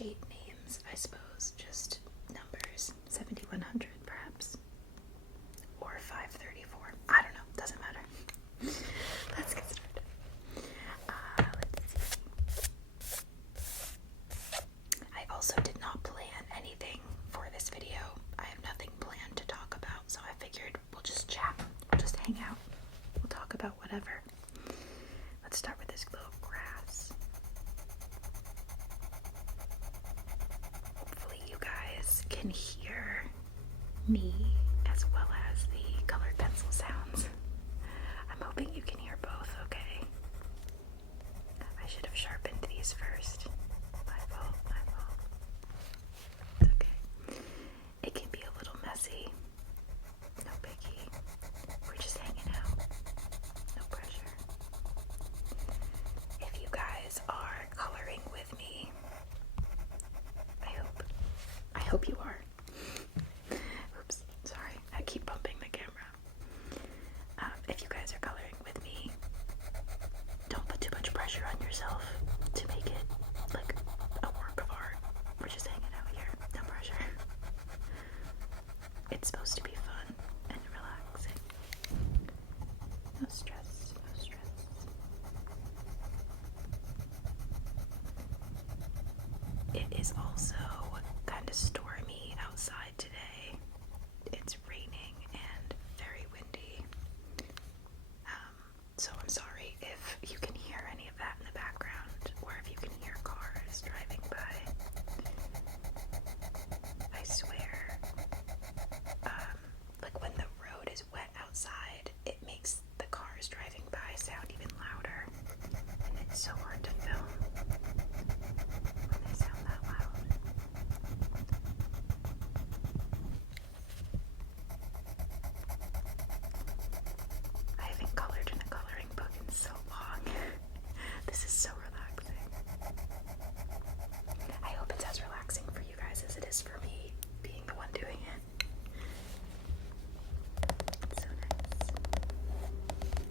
shade names, I suppose, just numbers, 7100 perhaps, or 534, I don't know, doesn't matter. Let's get started. Let's see. I also did not plan anything for this video. I have nothing planned to talk about, so I figured we'll just chat, we'll just hang out, we'll talk about whatever. Let's start with this little grass. Hopefully you guys can hear me as well as the colored pencil sounds. I'm hoping you can hear both, okay? I should have sharpened these first. My fault, my fault. It's okay. It can be a little messy. No biggie. We're just hanging out. No pressure. If you guys are coloring with me, I hope you are. Oops, sorry. I keep bumping the camera. If you guys are coloring with me, don't put too much pressure on yourself to make it like a work of art. We're just hanging out here. No pressure. It's supposed to be fun and relaxing. No stress, no stress. It is also kind of stormy outside today. It's raining and very windy. So I'm sorry if you can hear any of that in the background, or if you can hear cars driving by. I swear, like when the road is wet outside, it makes the cars driving by sound even louder, and it's so hard to film when they sound that loud. I haven't colored in a coloring book in so long. This is so relaxing. I hope it's as relaxing for you guys as it is for me being the one doing it. It's so nice.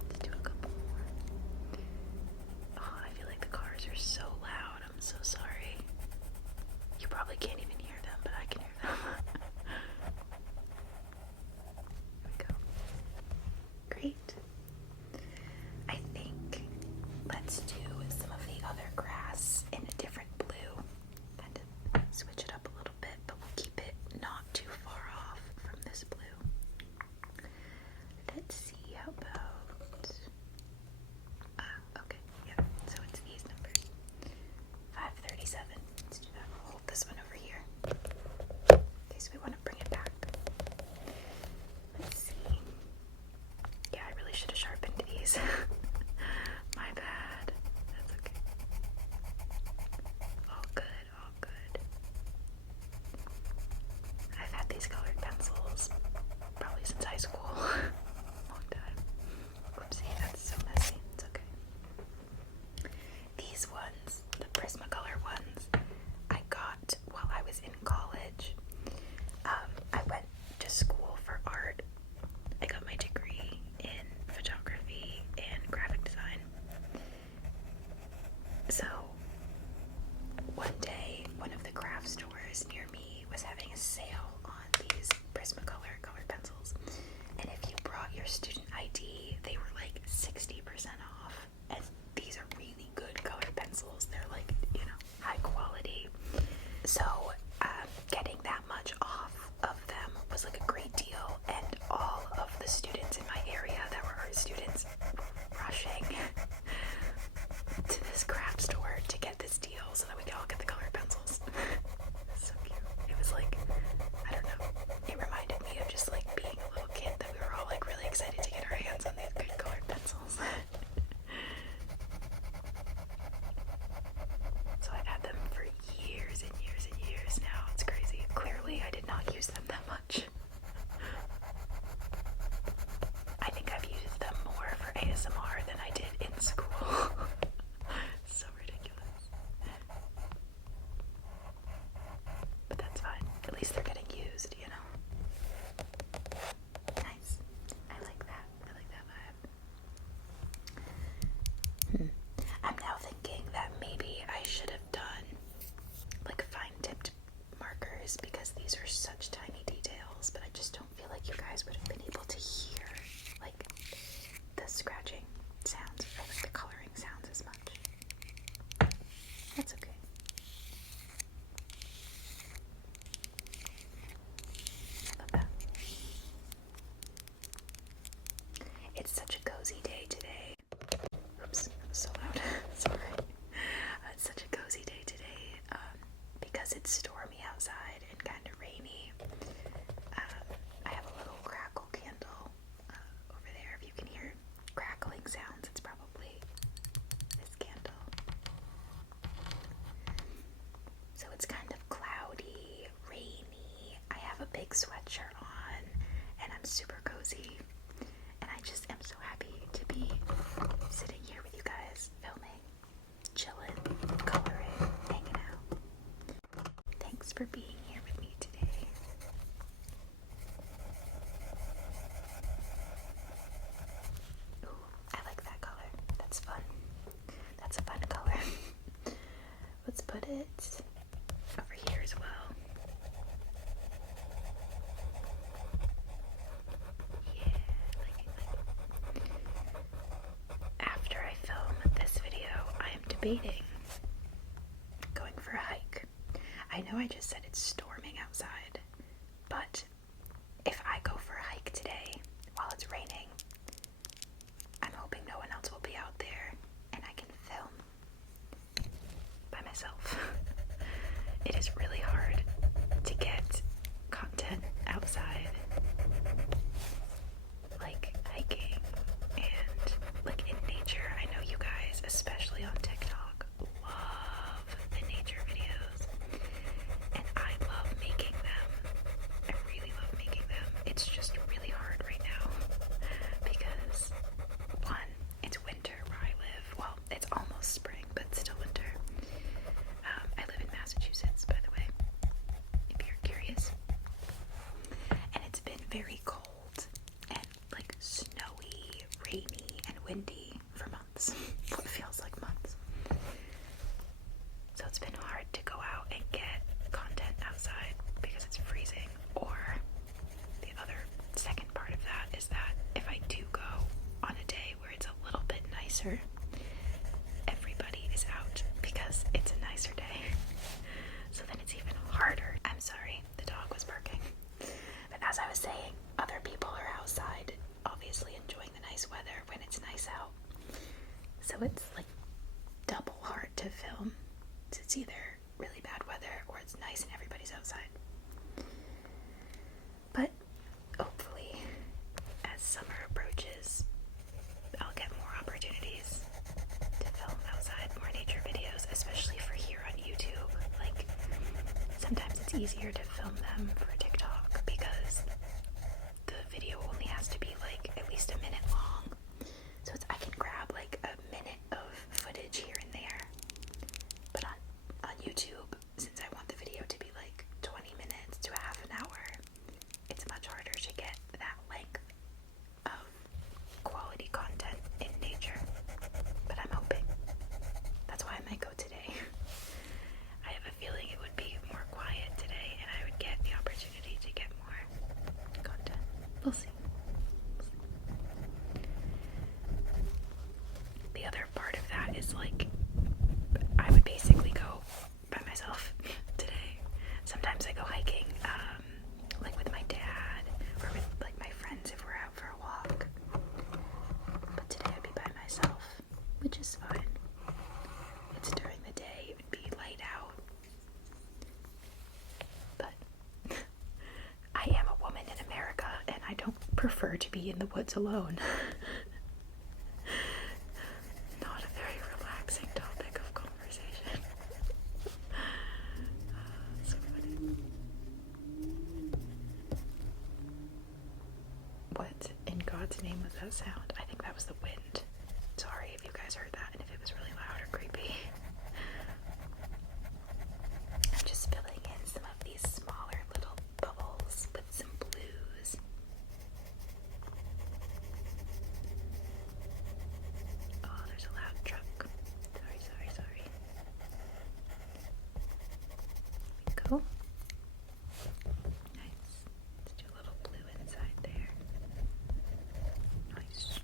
Let's do a couple more. Oh, I feel like the cars are so loud. I'm so sorry. You probably can't even hear them, but I can hear them. Here we go. Great. I think let's do some of the other grass in a different blue. Kind of switch it up a little bit, but we'll keep it not too far off from this blue. Let's see, how about... okay, yeah, so it's these numbers. 537. Let's do that. I'll hold this one over here in case we want to bring it back. Let's see. Yeah, I really should have sharpened these. My bad. That's okay. All good, all good. I've had these colored pencils probably since high school. Long time. Whoopsie, that's so messy. It's okay. These ones, the Prismacolor ones, I got while I was in college. I went to school for art. I got my degree in photography and graphic design. So one day, one of the craft stores near me was having a sale on these Prismacolor colored pencils. And if you brought your student ID, they were like 60% off. And these are really good colored pencils. They're like, high quality. So getting that much off of them was like a great deal. And all of the students in my area that were art students were rushing to this craft store to get this deal so that we could all get the colored pencils. So cute. It was like, I don't know, it reminded me of just like being a little kid, that we were all like really excited to get our hands on these good colored pencils. for being here with me today. Ooh, I like that color. That's fun. That's a fun color. Let's put it over here as well. Yeah, like it. After I film this video, I am debating going for a hike. I know I just said it's storming outside, but if I go for a hike today while it's raining, I'm hoping no one else will be out there and I can film by myself. It is really hard to get content outside, like hiking and like in nature. I know you guys, especially on TikTok, love the nature videos, and I love making them. I really love making them. It's just really hard right now because, one, it's winter where I live. Well, it's almost spring, but still winter. I live in Massachusetts, by the way, if you're curious. And it's been very cold and like snowy, rainy, and windy for months. What feels like months. So it's been hard to go out and get content outside because it's freezing. Or the other second part of that is that if I do go on a day where it's a little bit nicer, everybody is out because it's a nicer day. So then it's even harder. I'm sorry, the dog was barking. But as I was saying, other people are outside, obviously enjoying the nice weather when it's nice out. So it's like double hard to film. It's either really bad weather or it's nice and everybody's outside. But hopefully, as summer approaches, I'll get more opportunities to film outside, more nature videos, especially for here on YouTube. Like, sometimes it's easier to film them for TikTok because the video only has to be like at least a minute long. So I can grab like a minute of footage here and there. But on YouTube, since I want the video to be like 20 minutes to a half an hour, it's much harder to get that length of quality content in nature. But I'm hoping. That's why I might go today. I have a feeling it would be more quiet today and I would get the opportunity to get more content. We'll see. The other part of that is like, I would basically go by myself today. Sometimes I go hiking, like with my dad or with like my friends if we're out for a walk. But today I'd be by myself, which is fine. It's during the day, it would be light out. But I am a woman in America and I don't prefer to be in the woods alone. Not a very relaxing topic of conversation. So funny. What in God's name was that sound? I think that was the wind. Sorry if you guys heard that and if it was really loud or creepy. I'm just filling in some of these smaller little bubbles with some blues. Oh, there's a loud truck. Sorry. There we go. Nice. Let's do a little blue inside there. Nice.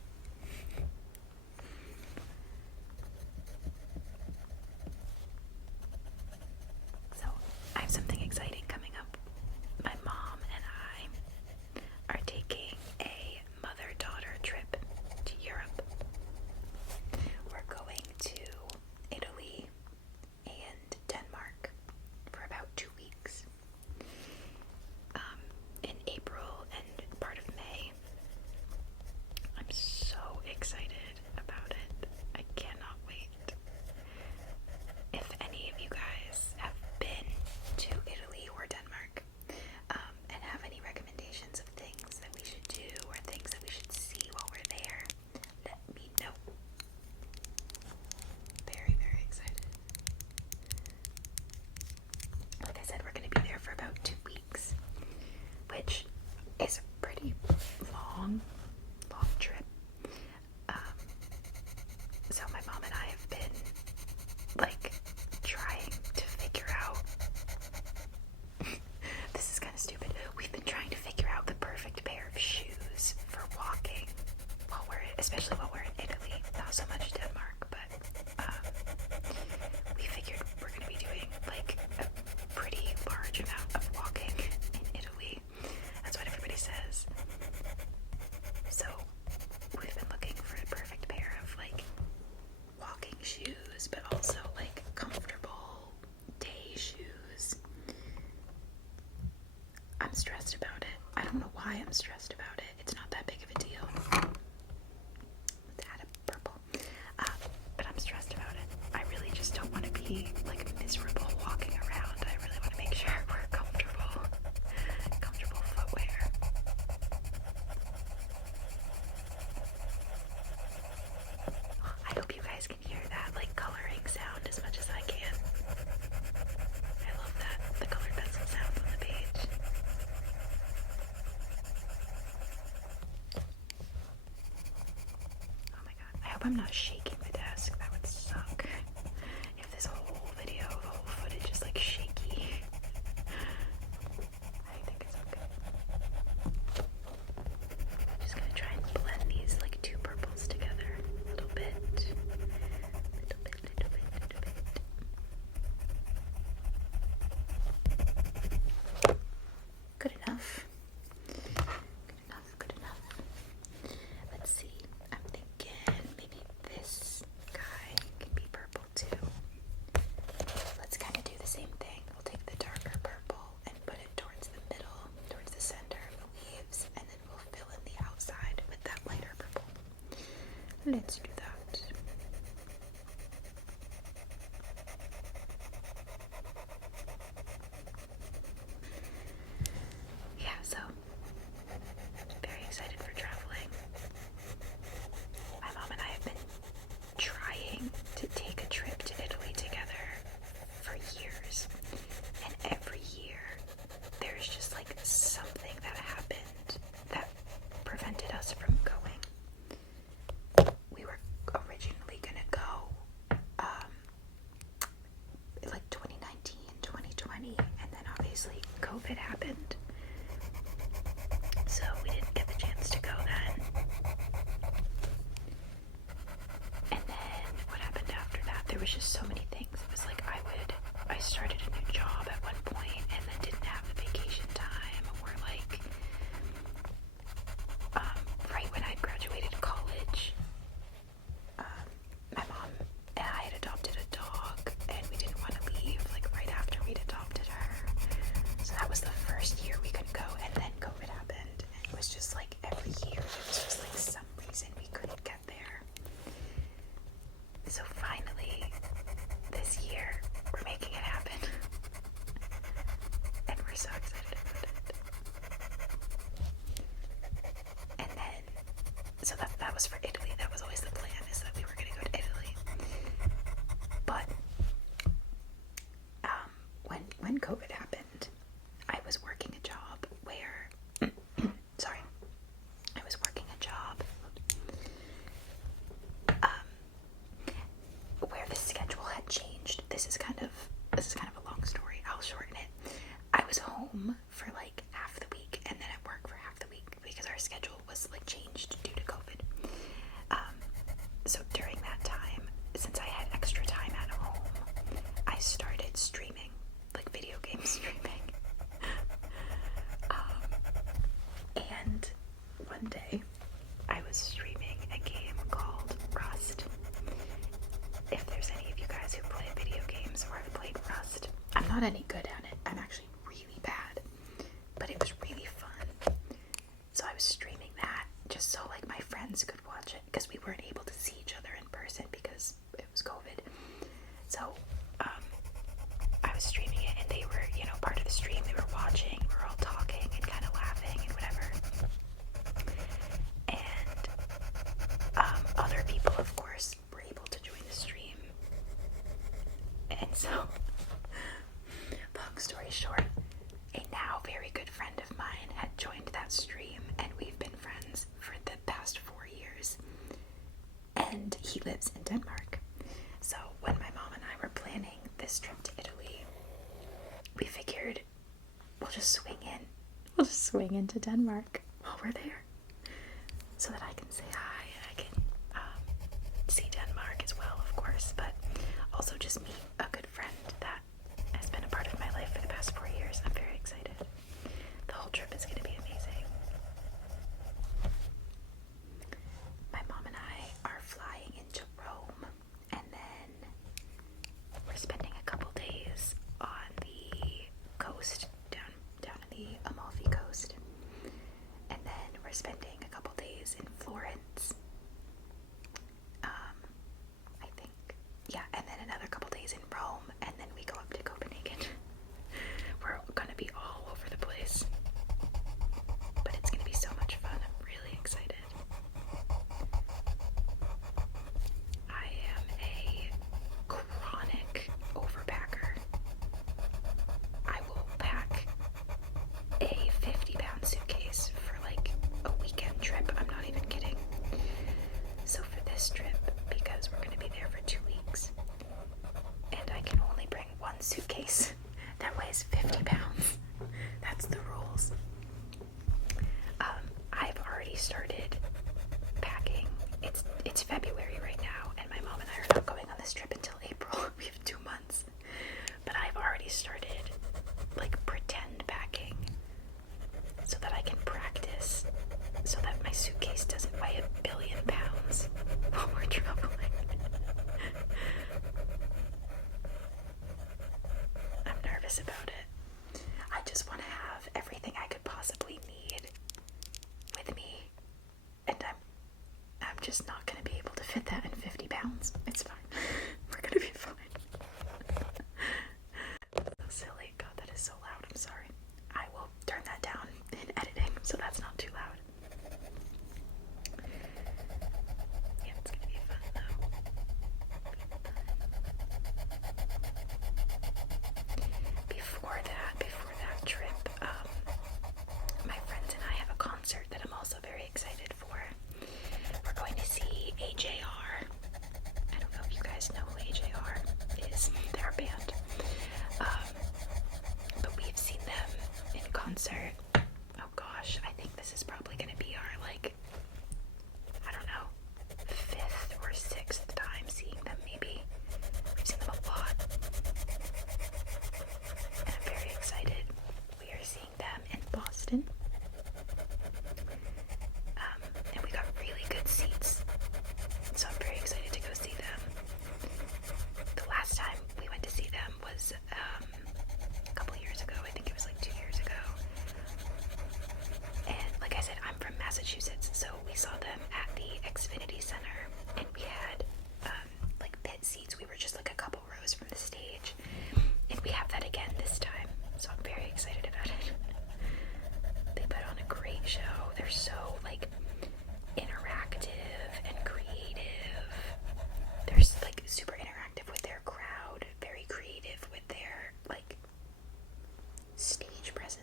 be like miserable walking around. I really want to make sure we're comfortable footwear. I hope you guys can hear that like coloring sound as much as I can. I love that, the colored pencil sound on the page. Oh my god, I hope I'm not shaking the desk. That would suck. If this whole video, the whole footage is like shaky. I think it's okay. I'm just gonna try and blend these like two purples together a little bit. Good enough. Good enough. Let's see. I'm thinking maybe this guy can be purple too. Let's kind of do the same thing. We'll take the darker purple and put it towards the middle, towards the center of the leaves, and then we'll fill in the outside with that lighter purple. Let's do that. Yeah, so very excited for traveling. My mom and I have been trying to take a trip to Italy together for years, and every year there's just like something that happened that prevented us from going. We were originally gonna go like 2019, 2020, and then obviously COVID happened, so we didn't get the chance to go then. And then what happened after that, there was just so many things. It was like I started a new job at one point and then didn't have the vacation time, or like right when I graduated college, my mom and I had adopted a dog and we didn't want to leave like right after we'd adopted her. So that was the first year we could go, and then COVID happened, and it was just like every year there was just like some reason we couldn't get there. So finally, this year, we're making it happen. And we're so excited about it. And then, so that was for Italy. That was always the plan, is that we were going to go to Italy. But when COVID happened, I was working a job where, I was working a job where the schedule had changed. This is kind of a long story. I'll shorten it. I was home for like half the week and then at work for half the week because our schedule was like changed due to COVID. So during that time, since I had extra time at home, I started streaming, like video game streaming. And one day I was streaming a game called Rust. If there's any of you guys who play video games or have played Rust, I'm not any good at it. I'm actually really bad, but it was really fun. So I was streaming that just so like my friends could watch it, because we weren't able to see each other in person because it was COVID. So I was streaming it, and they were, part of the stream. They were watching. We were all talking and kind of laughing and whatever. And other people, of course, were able to join the stream. And so, long story short, a now very good friend of mine had joined that stream, and we've been friends for the past 4 years. And he lives in Denmark. So when my mom and I were planning this trip to Italy, we figured we'll just swing in. We'll just swing into Denmark while we're there, so that I can say hi and I can see Denmark as well, of course, but also just meet a good friend that has been a part of my life for the past 4 years. I'm very excited. The whole trip is going to be amazing. My mom and I are flying into Rome, and then we're spending a couple days on the coast, down in the Amalfi Coast, and then we're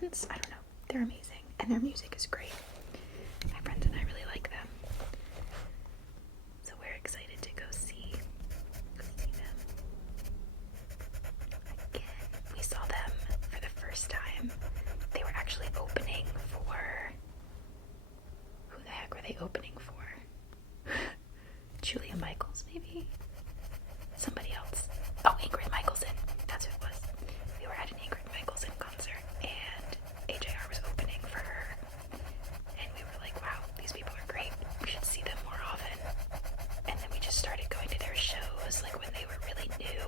musicians. I don't know. They're amazing, and their music is great. My friends and I really like them. So we're excited to go see them. Again, we saw them for the first time. They were actually opening for... Who the heck were they opening for? Julia Michaels, maybe? Somebody else. Oh, Ingrid Michaelson. That's who it was. We were at an Ingrid Michaelson concert, and AJR was opening for her. And we were like, wow, these people are great. We should see them more often. And then we just started going to their shows, like when they were really new.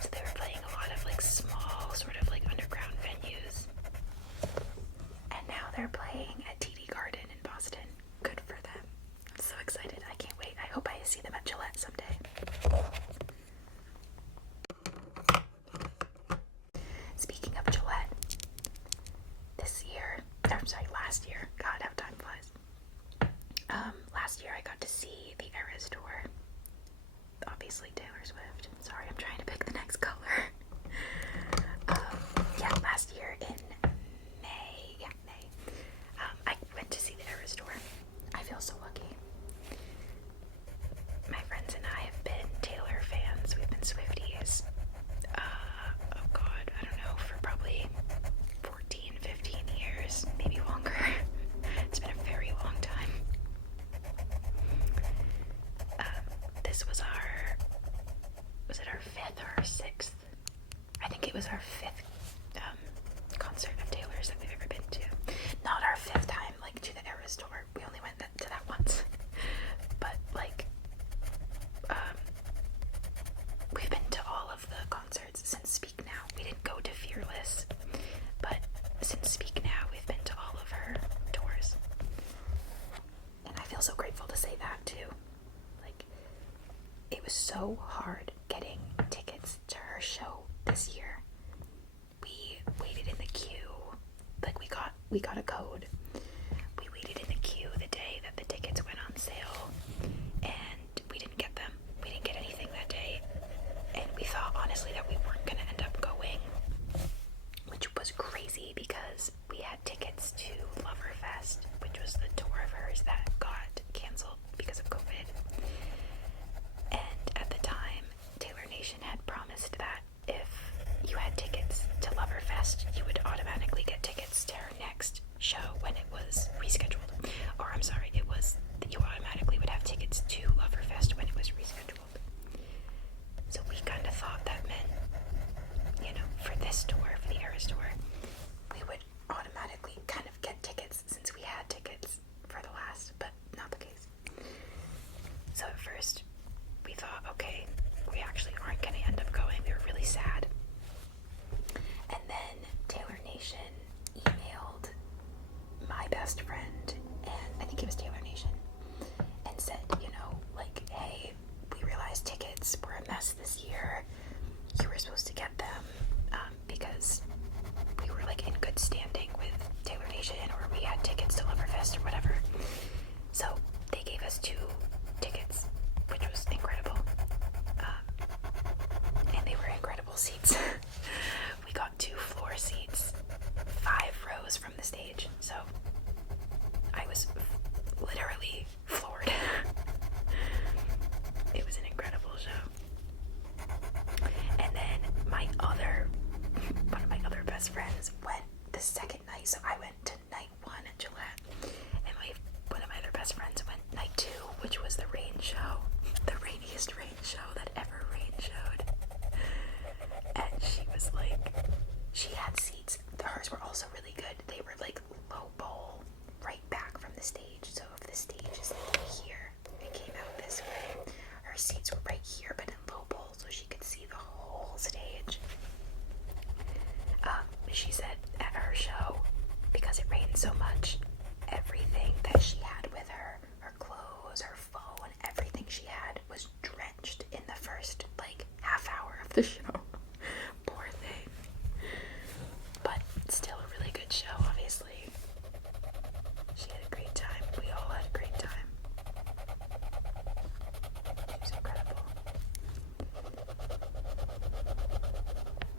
So they were playing a lot of like small, sort of like underground venues. And now they're playing at TD Garden in Boston. Good for them. I'm so excited. I can't wait. I hope I see them at Gillette someday. Speaking of Gillette, last year, God, how time flies. Last year I got to see the Eras tour. Obviously Taylor Swift. Sorry, I'm trying to pick the next color. Last year in May. I went to see the Eras tour. I feel so lucky. My friends and I have been Taylor fans. We've been Swifties. Oh God, I don't know, for probably 14, 15 years, maybe longer. It's been a very long time. This was it our fifth or our sixth? I think it was our fifth concert of Taylor's that we've ever been to. Not our fifth time, like, to the Eras tour. We only went to that once. But, like, we've been to all of the concerts since Speak Now. We didn't go to Fearless, but since Speak Now, we've been to all of her tours. And I feel so grateful to say that, too. Like, it was so hard getting tickets to her show this year. We waited in the queue. Like, we got a code. We waited in the queue the day that the tickets went on sale, and we didn't get them. We didn't get anything that day, and we thought, honestly, that we weren't going to end up going, which was crazy because we had tickets to Loverfest, which was the tour of hers that got canceled because of COVID. And at the time, Taylor Nation had promised that if you had tickets to Loverfest, you would automatically get tickets to her next show when it was rescheduled. Or, I'm sorry, it was that you automatically would have tickets to Loverfest when it was rescheduled. So we kind of thought that meant, for this tour, for the Eras tour, we would automatically kind of get tickets since we had tickets for the last, but not the case. So at first, we thought, okay, we actually aren't going to end up going. We were really sad. And then Taylor Nation emailed my best friend, and I think it was Taylor Nation, and said, hey, we realized tickets were a mess this year. You were supposed to get them because we were like in good standing with Taylor Nation, or we had tickets to Loverfest or whatever. So they gave us 2 tickets, which was incredible. And they were incredible seats. We got 2 floor seats, 5 rows from the stage. So I was literally floored. It was an incredible show. And then one of my other best friends went the second night. So I went to night 1 at Gillette, and one of my other best friends went night 2, which was the rain show, the rainiest rain show that ever rain showed. And she was like, she had seats. Hers were also really good. They were like low bowl, right back from the stage. So if the stage is like here, it came out this way. Her seats were right here, but in low bowl, so she could see the whole stage. She said at her show, because it rained so much, everything that she had with her, her clothes, her phone, everything she had was drenched in the first half hour of the show. Poor thing. But still a really good show, obviously. She had a great time. We all had a great time. She was incredible.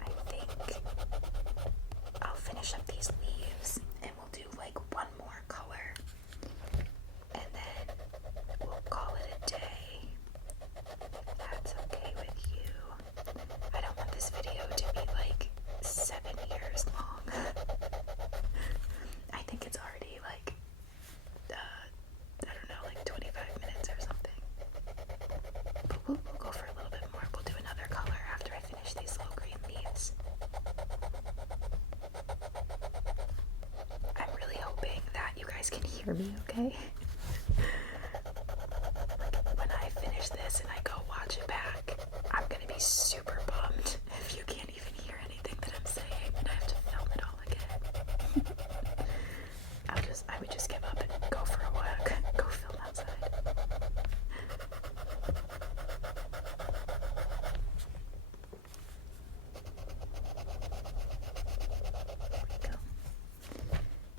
I think I'll finish hear me, okay? Like, when I finish this and I go watch it back, I'm gonna be super bummed if you can't even hear anything that I'm saying and I have to film it all again. I would just give up and go for a walk, go film outside. Go.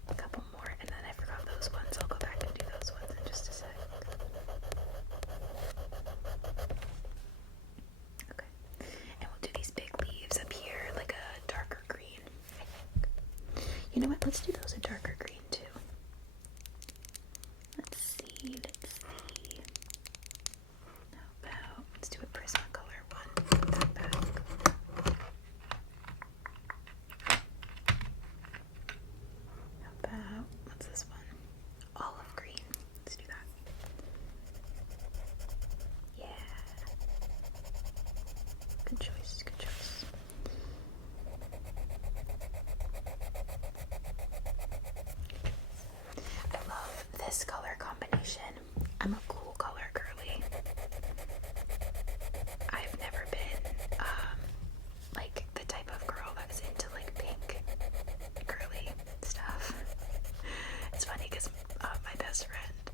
A couple more, and then I forgot those ones. I'll go back and do those ones in just a sec. Okay. And we'll do these big leaves up here, like a darker green, I think. You know what? Let's do those a darker green too. Let's see. How about, let's do a Prismacolor one. Put that back. How about, what's this one? Olive green. Let's do that. Yeah. Good choice, good choice. I love this color combination. I'm a cool color girly. I've never been like the type of girl that's into like pink girly stuff. It's funny because my best friend,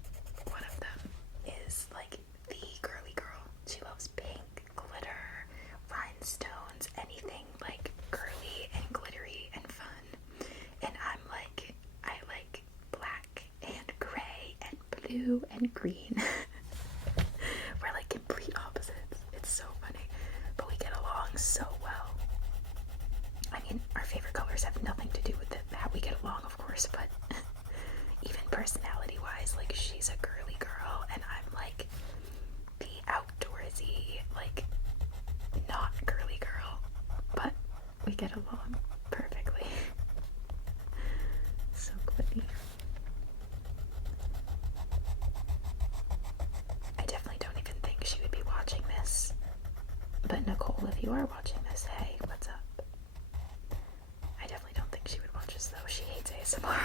one of them, is like the girly girl. She loves pink, glitter, rhinestones, anything like girly and glittery and fun. And I'm like, I like black and gray and blue and green. We're like complete opposites. It's so funny, but we get along so well. I mean, our favorite colors have nothing to do with how we get along, of course, but even personality-wise, like, she's a girly girl, and I'm like the outdoorsy, like, not girly girl, but we get along perfectly. So funny. I definitely don't even think she would be watching this, but Nicole, if you are watching this, hey, what's up? I definitely don't think she would watch this though. She hates ASMR.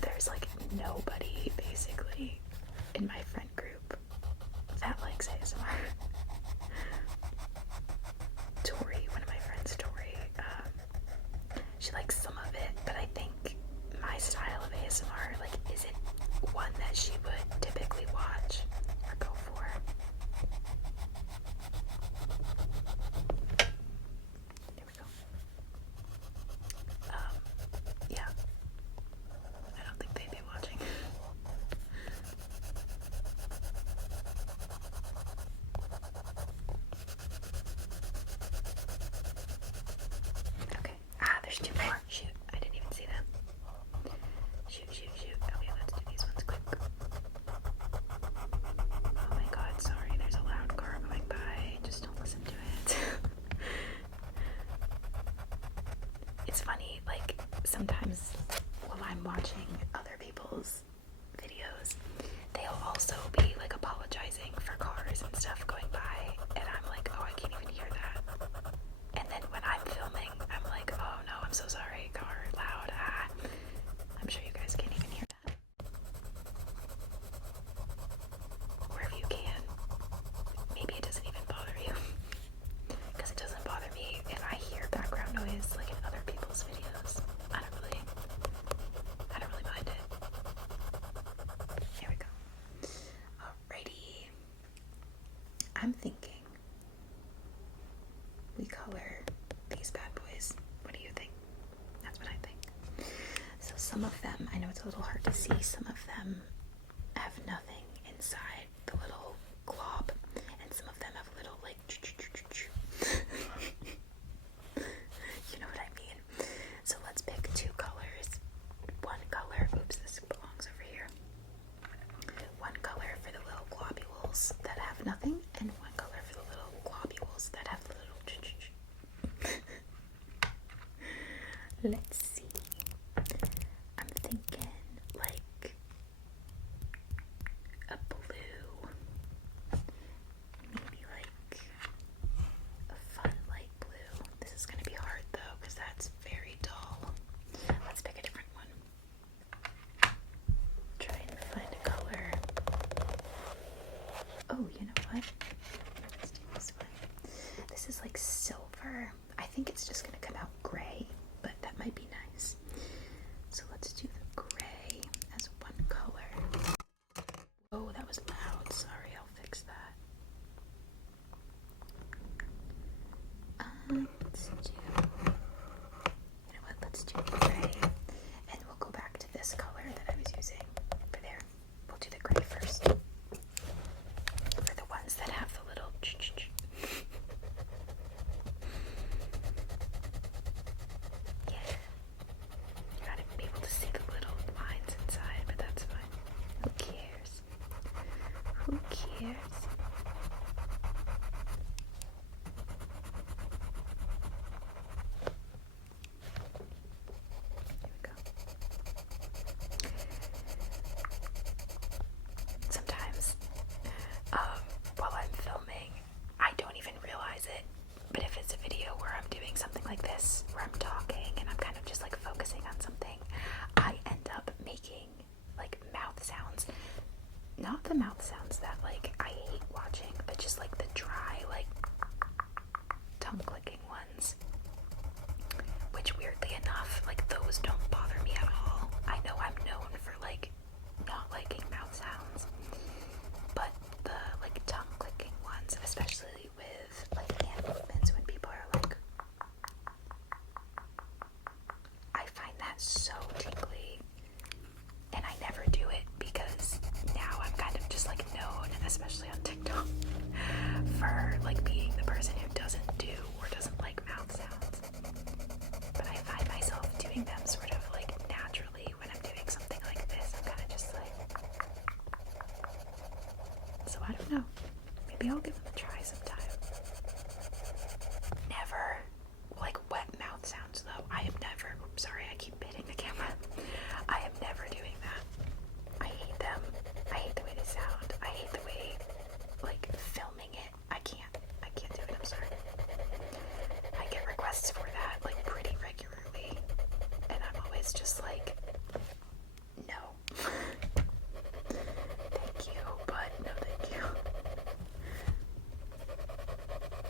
There's like nobody basically in my friend group that likes ASMR. Tori, one of my friends, Tori, she likes some of it, but I think my style of ASMR like isn't one that she would typically watch or go for. There we go. Yeah. I don't think they'd be watching. Okay. There's two more. Shoot, I didn't even see them. Shoot. Okay, let's do these ones quick. Oh my god, sorry, there's a loud car going by. Just don't listen to it. It's funny, like, sometimes while I'm watching other people's videos, they'll also be, like, apologizing for cars and stuff going by, and I'm like, oh, I can't even hear that. And then when I'm filming, I'm like, oh no, I'm so sorry, car, loud, I'm sure you guys can't even hear that. Or if you can, maybe it doesn't even bother you. Because it doesn't bother me if I hear background noise like in other people's videos. I don't really mind it. Here we go. Alrighty. I'm thinking we color these bad boys. What do you think? That's what I think. So some of them, I know it's a little hard to see, some of them have nothing inside the little glob, and some of them have little like you know what I mean? So let's pick two colors. One color, oops, this belongs over here. One color for the little globules that have nothing, and one color for the little globules that have the little let's see. I'm thinking like a blue, maybe like a fun light blue. This is going to be hard though because that's very dull. Let's pick a different one. let's do, you know what, let's do gray, and we'll go back to this color that I was using for there. We'll do the gray first, for the ones that have the little yeah, you gotta be able to see the little lines inside, but that's fine. Who cares? Who cares? Sometimes, while I'm filming, I don't even realize it, but if it's a video where I'm doing something like this, where I'm talking and I'm kind of just like focusing on something, I end up making like mouth sounds. Not the mouth sounds that like I hate watching, but just like the dry, like tongue clicking ones, which weirdly enough, like those don't bother me at all. I know I'm known for like not liking mouth sounds, but the like tongue clicking ones, especially with like hand movements when people are like, I find that so tingly, and I never do it because now I'm kind of just like known, especially on TikTok, for like being the person who doesn't do or doesn't like mouth sounds. But I find myself doing them sort of like naturally when I'm doing something like this. I'm kind of just like, so I don't know. Maybe I'll give them a try sometime. Never like wet mouth sounds though. I am never, oops, sorry, I keep hitting the camera. I am never doing that. I hate them. I hate the way they sound. I hate the way, like, filming it. I can't do it, I'm sorry. I get requests for that, like, pretty regularly, and I'm always just like, no. Thank you, but no thank you.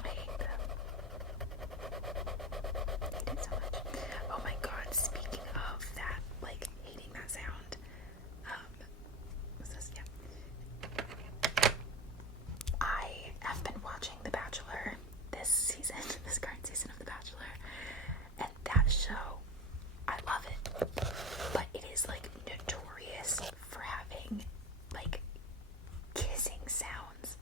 I hate them. I hate it so much. Oh my god, speaking of that, like, hating that sound, what's this? Yeah. I have been watching The Bachelor this season, this current season of The Bachelor, and that show, I love it, but it is like notorious for having like kissing sounds.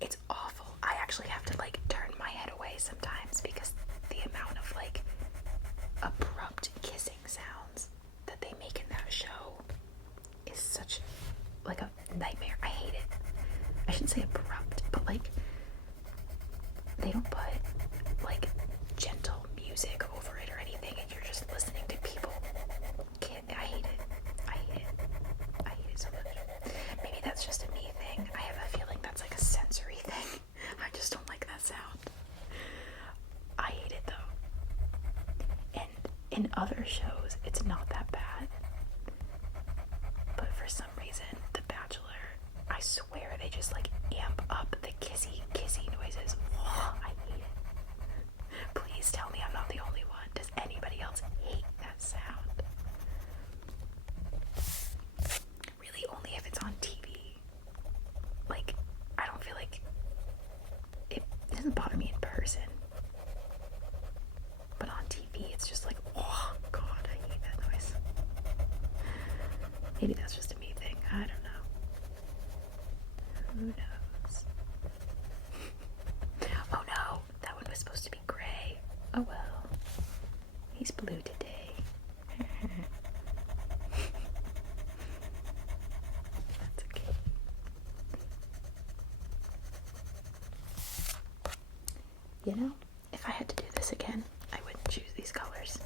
It's awful. I actually have to like turn my head away sometimes because the amount of like abrupt kissing sounds that they make in that show is such like a nightmare. I hate it. I shouldn't say abrupt, but like they don't put like gentle music over it or anything, and you're just listening to people. I hate it. I hate it. I hate it so much. Maybe that's just a me thing. I have a feeling that's like a sensory thing. I just don't like that sound. I hate it though. And in other shows, it's not that bad. But for some reason, The Bachelor, I swear they just like amp up the kissy noises. Oh, I hate it. Please tell me I'm not the only one. Does anybody else hate that sound? Really, only if it's on TV. Like, I don't feel like it doesn't bother me in person. But on TV, it's just like, oh god, I hate that noise. Maybe that's just a me thing. I don't know. Who knows? Oh no, that one was supposed to be gray. Oh well. He's blue today. That's okay. You know, if I had to do this again, I wouldn't choose these colors.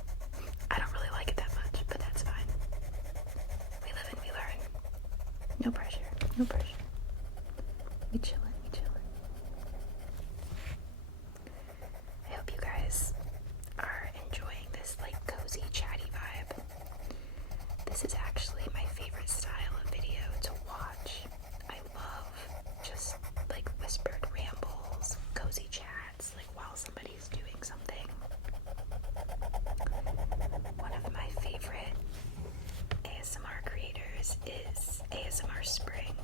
I don't really like it that much, but that's fine. We live and we learn. No pressure. No pressure. We chillin'. I hope you guys are enjoying this like cozy chatty vibe. This is actually my favorite style of video to watch. I love just like whispered rambles, cozy chats, like while somebody's doing something. One of my favorite ASMR creators is ASMR Spring.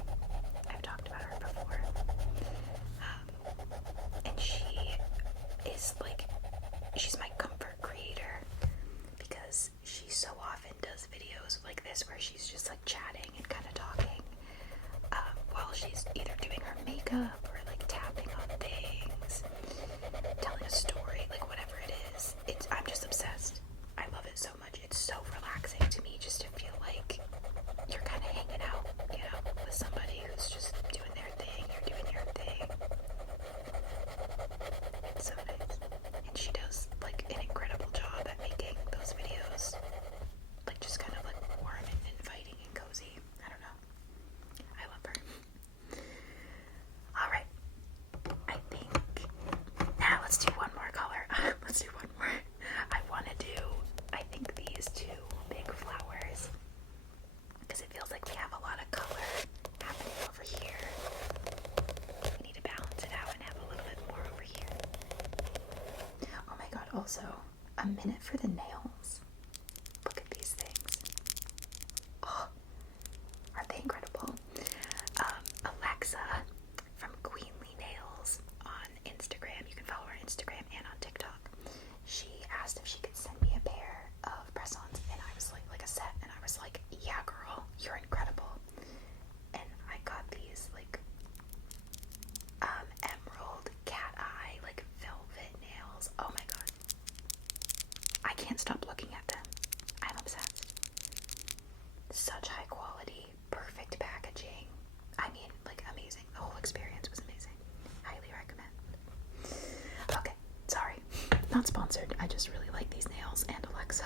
Also, a minute for the nails. Look at these things. Oh, aren't they incredible? Alexa from Queenly Nails on Instagram. You can follow her on Instagram and on TikTok. She asked if she could send me a pair of press-ons, and I was like a set, and I was like, yeah, girl, you're incredible. And I got these like emerald cat eye, like velvet nails. Oh my god. I can't stop looking at them. I'm obsessed. Such high quality, perfect packaging. I mean, like, amazing. The whole experience was amazing. Highly recommend. Okay, sorry. Not sponsored. I just really like these nails and Alexa.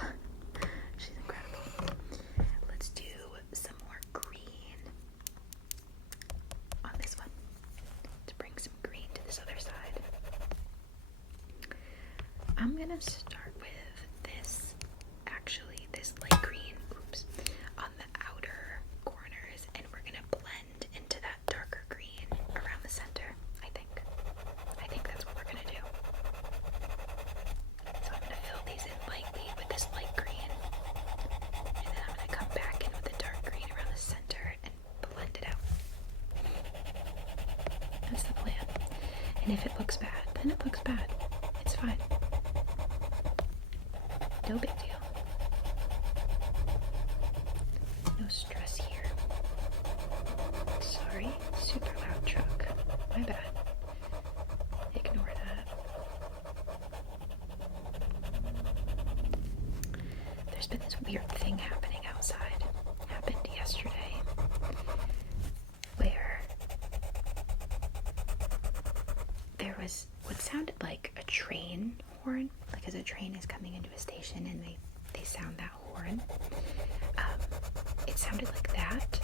She's incredible. Let's do some more green on this one to bring some green to this other side. I'm gonna start with this, actually, this light green, on the outer corners, and we're gonna blend into that darker green around the center, I think. I think that's what we're gonna do. So I'm gonna fill these in lightly with this light green, and then I'm gonna come back in with the dark green around the center and blend it out. That's the plan. And if it looks bad, then it looks bad. It's fine. No big deal. No stress here. Sorry, super loud truck. My bad. Ignore that. There's been this weird thing happening outside. Happened yesterday. Where there was what sounded like a train horn. Like as a train is coming into a station and they sound that horn. It sounded like that,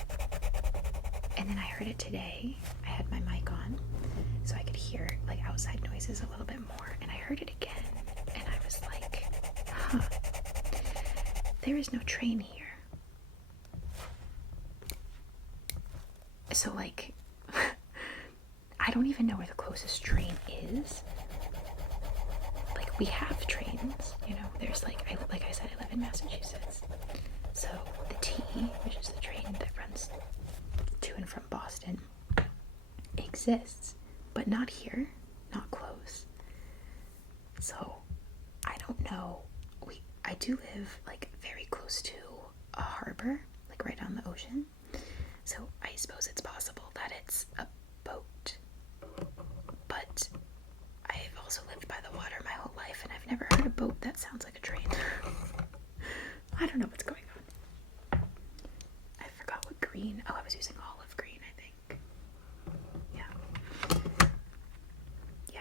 and then I heard it today. I had my mic on, so I could hear like outside noises a little bit more, and I heard it again, and I was like, huh, there is no train here. So like, I don't even know where the closest train is. Like, we have trains, you know, there's like I said, I live in Massachusetts. So the T, which is the train that runs to and from Boston, exists, but not here, not close. So I don't know. I do live like very close to a harbor, like right on the ocean. So I suppose it's possible that it's a boat. But I've also lived by the water my whole life, and I've never heard a boat that sounds like a train. I don't know what's going on. I forgot what green. Oh, I was using olive green, I think. Yeah. Yeah,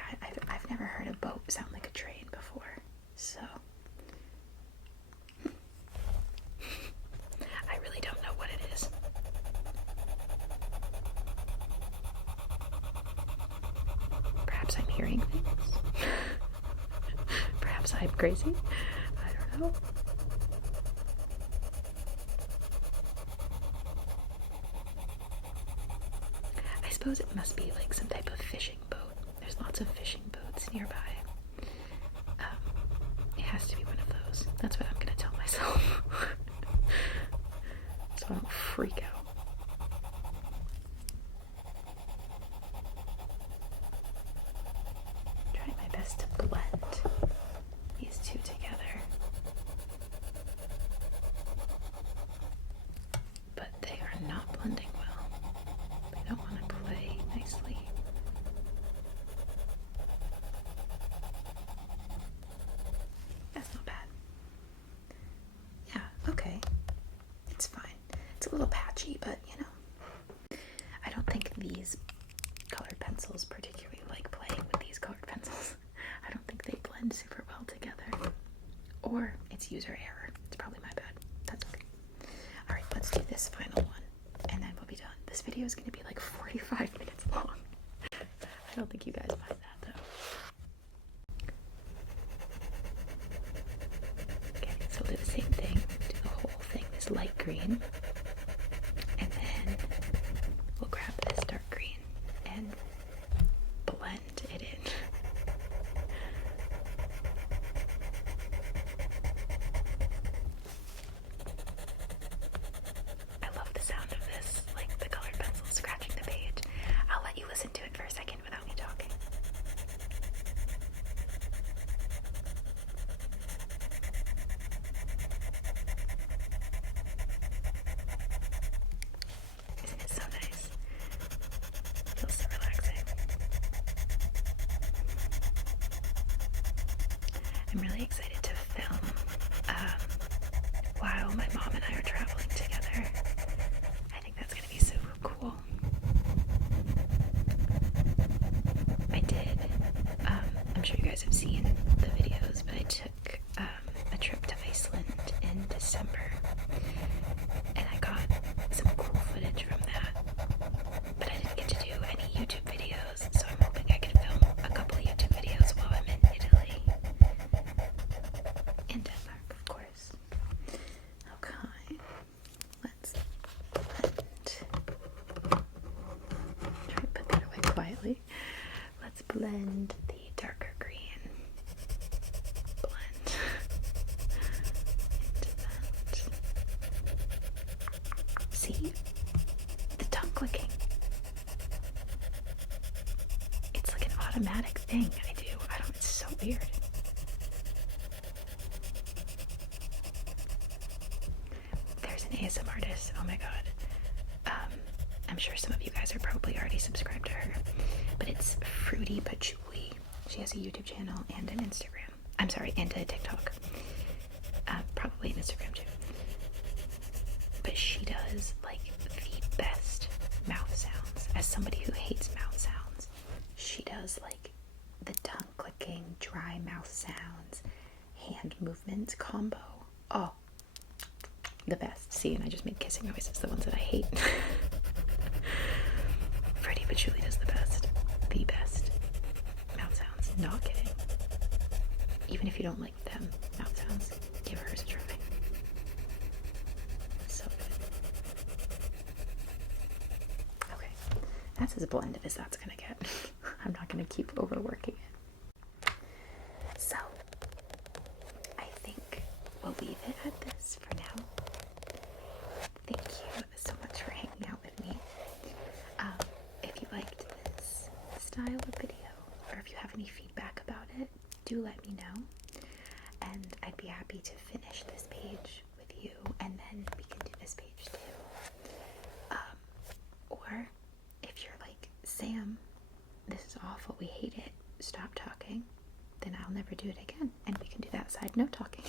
I've never heard a boat sound like a train before, so. I really don't know what it is. Perhaps I'm hearing things. Perhaps I'm crazy. I don't know. I suppose it must be like some type of fishing boat. There's lots of fishing boats nearby. It has to be one of those. That's what I'm gonna tell myself. So I don't freak out. Trying my best to blend these two together. But they are not blending well. They don't want to play nicely. That's not bad. Yeah, okay. It's fine. It's a little patchy, but you know. I don't think these colored pencils particularly like playing with these colored pencils. I don't think they blend super well together. Or it's user error. It's probably my bad. That's okay. Alright, let's do this final one, and then we'll be done. This video is going to be like 45 minutes long. I don't think you guys mind that, though. Okay, so we'll do the same thing. Do the whole thing, this light green. And then we'll grab this dark green and blend it in. and I are traveling together. I think that's gonna be super cool. I did, I'm sure you guys have seen the videos, but I took a trip to Iceland in December, and I got some cool footage from that, but I didn't get to do any YouTube videos, so I'm hoping I can film a couple YouTube videos while I'm in Italy. In Denmark, of course. Okay, let's blend. Try to put that away quietly. Let's blend the darker green. Blend into that. See? The tongue clicking. It's like an automatic thing I do. I don't, it's so weird. There's an ASMR artist, oh my god. I'm sure some of you guys are probably already subscribed to her, but it's Fruity Patchouli. She has a YouTube channel and an Instagram. I'm sorry, and a TikTok. Probably an Instagram too. But she does like the best mouth sounds. As somebody who hates mouth sounds, she does like the tongue clicking, dry mouth sounds, hand movements combo. Oh, the best. See, and I just made kissing noises, the ones that I hate. Fruity Patchouli does the best mouth sounds. Not kidding. Even if you don't like them mouth sounds, give hers a try. So good. Okay, that's as blended as that's gonna get. I'm not gonna keep overworking it. So I think we'll leave it at this for now. Thank you so much for hanging out with me. If you liked this style of video, or if you have any feedback about it, do let me know. And I'd be happy to finish this page with you, and then we can do this page too. Or if you're like, Sam, this is awful, we hate it, stop talking, then I'll never do it again, and we can do that side, no talking.